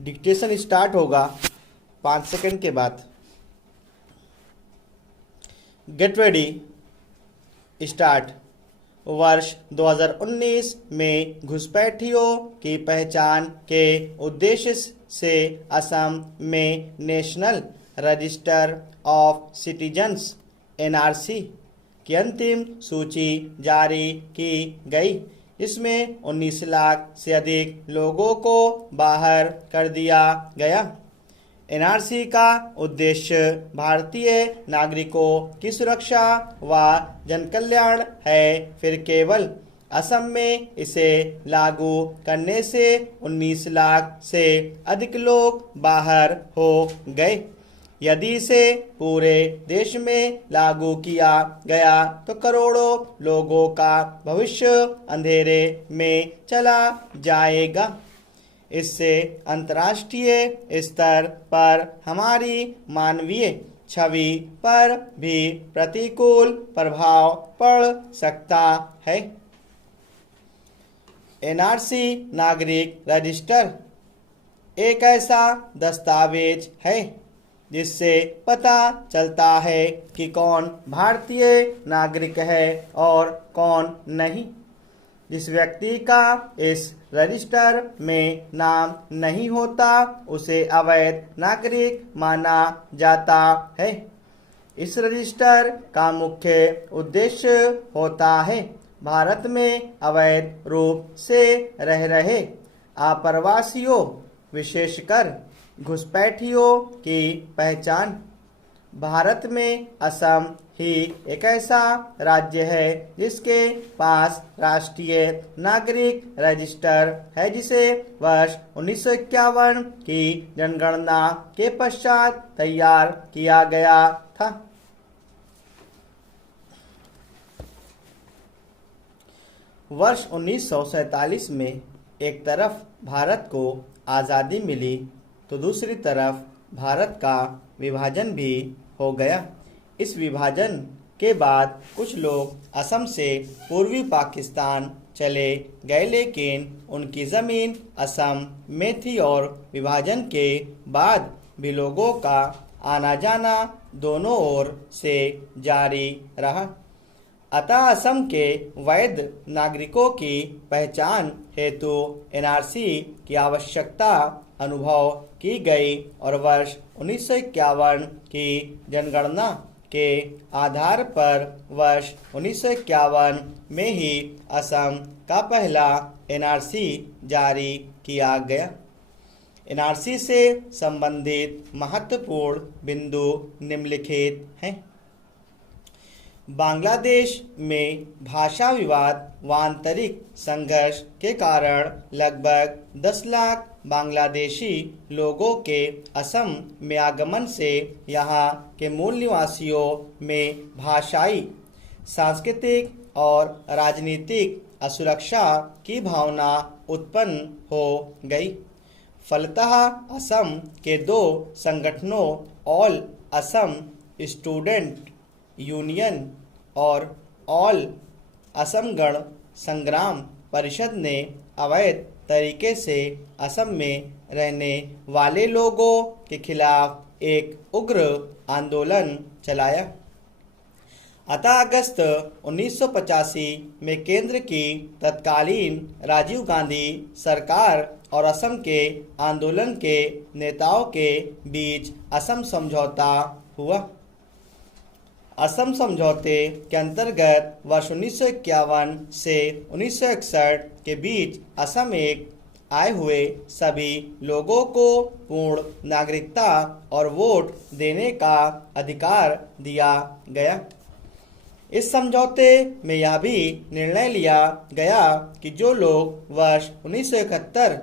Dictation start होगा 5 second के बाद। Get ready, start. वर्ष 2019 में घुसपैठियों की पहचान के उद्देश्य से असम में national register of citizens (NRC) की अंतिम सूची जारी की गई। इसमें 19 लाख से अधिक लोगों को बाहर कर दिया गया। एनआरसी का उद्देश्य भारतीय नागरिकों की सुरक्षा व जनकल्याण है। फिर केवल असम में इसे लागू करने से 19 लाख से अधिक लोग बाहर हो गए। यदि इसे पूरे देश में लागू किया गया तो करोड़ों लोगों का भविष्य अंधेरे में चला जाएगा। इससे अंतर्राष्ट्रीय स्तर पर हमारी मानवीय छवि पर भी प्रतिकूल प्रभाव पड़ सकता है। एनआरसी नागरिक रजिस्टर एक ऐसा दस्तावेज है जिससे पता चलता है कि कौन भारतीय नागरिक है और कौन नहीं। जिस व्यक्ति का इस रजिस्टर में नाम नहीं होता उसे अवैध नागरिक माना जाता है। इस रजिस्टर का मुख्य उद्देश्य होता है भारत में अवैध रूप से रह रहे आप्रवासियों, विशेषकर घुसपैठियों की पहचान। भारत में असम ही एक ऐसा राज्य है जिसके पास राष्ट्रीय नागरिक रजिस्टर है, जिसे वर्ष 1951 की जनगणना के पश्चात तैयार किया गया था। वर्ष 1947 में एक तरफ भारत को आज़ादी मिली तो दूसरी तरफ भारत का विभाजन भी हो गया। इस विभाजन के बाद कुछ लोग असम से पूर्वी पाकिस्तान चले गए, लेकिन उनकी ज़मीन असम में थी और विभाजन के बाद भी लोगों का आना जाना दोनों ओर से जारी रहा। अतः असम के वैध नागरिकों की पहचान हेतु एनआरसी की आवश्यकता अनुभव की गई और वर्ष 1951 की जनगणना के आधार पर वर्ष 1951 में ही असम का पहला एनआरसी जारी किया गया। एनआरसी से संबंधित महत्वपूर्ण बिंदु निम्नलिखित हैं। बांग्लादेश में भाषा विवाद व आंतरिक संघर्ष के कारण लगभग 10 लाख बांग्लादेशी लोगों के असम में आगमन से यहाँ के मूल निवासियों में भाषाई, सांस्कृतिक और राजनीतिक असुरक्षा की भावना उत्पन्न हो गई। फलतः असम के दो संगठनों ऑल असम स्टूडेंट यूनियन और ऑल असम गण संग्राम परिषद ने अवैध तरीके से असम में रहने वाले लोगों के खिलाफ एक उग्र आंदोलन चलाया। अतः अगस्त 1985 में केंद्र की तत्कालीन राजीव गांधी सरकार और असम के आंदोलन के नेताओं के बीच असम समझौता हुआ। असम समझौते के अंतर्गत वर्ष 1951 से 1961 के बीच असम एक आए हुए सभी लोगों को पूर्ण नागरिकता और वोट देने का अधिकार दिया गया। इस समझौते में यह भी निर्णय लिया गया कि जो लोग वर्ष 1971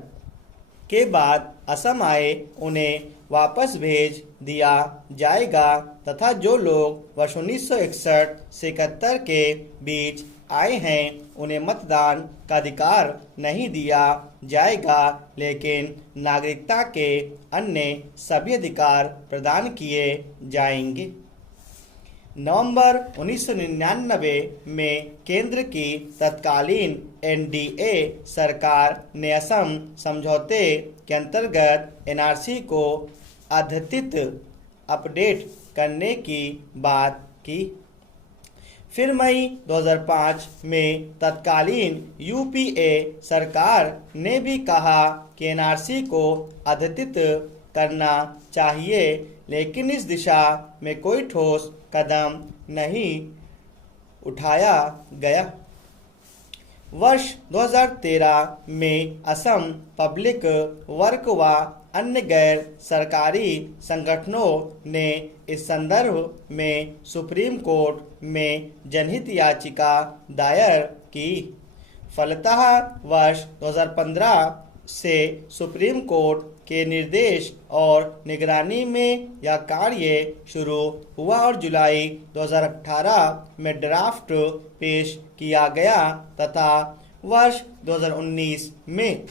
के बाद असम आए उन्हें वापस भेज दिया जाएगा तथा जो लोग वर्ष 1961 से 71 के बीच आए हैं उन्हें मतदान का अधिकार नहीं दिया जाएगा, लेकिन नागरिकता के अन्य सभी अधिकार प्रदान किए जाएंगे। नवंबर 1999 में केंद्र की तत्कालीन एनडीए सरकार ने असम समझौते के अंतर्गत एनआरसी को अद्यतित अपडेट करने की बात की। फिर मई 2005 में तत्कालीन यूपीए सरकार ने भी कहा कि एनआरसी को अद्यतित करना चाहिए, लेकिन इस दिशा में कोई ठोस कदम नहीं उठाया गया। वर्ष 2013 में असम पब्लिक वर्क व अन्य गैर सरकारी संगठनों ने इस संदर्भ में सुप्रीम कोर्ट में जनहित याचिका दायर की। फलतः वर्ष 2015 से सुप्रीम कोर्ट के निर्देश और निगरानी में यह कार्य शुरू हुआ और जुलाई 2018 में ड्राफ्ट पेश किया गया तथा वर्ष 2019 में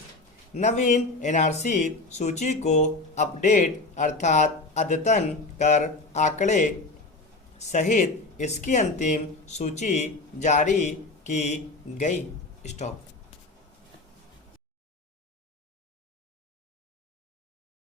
नवीन एनआरसी सूची को अपडेट अर्थात अद्यतन कर आंकड़े सहित इसकी अंतिम सूची जारी की गई। स्टॉप।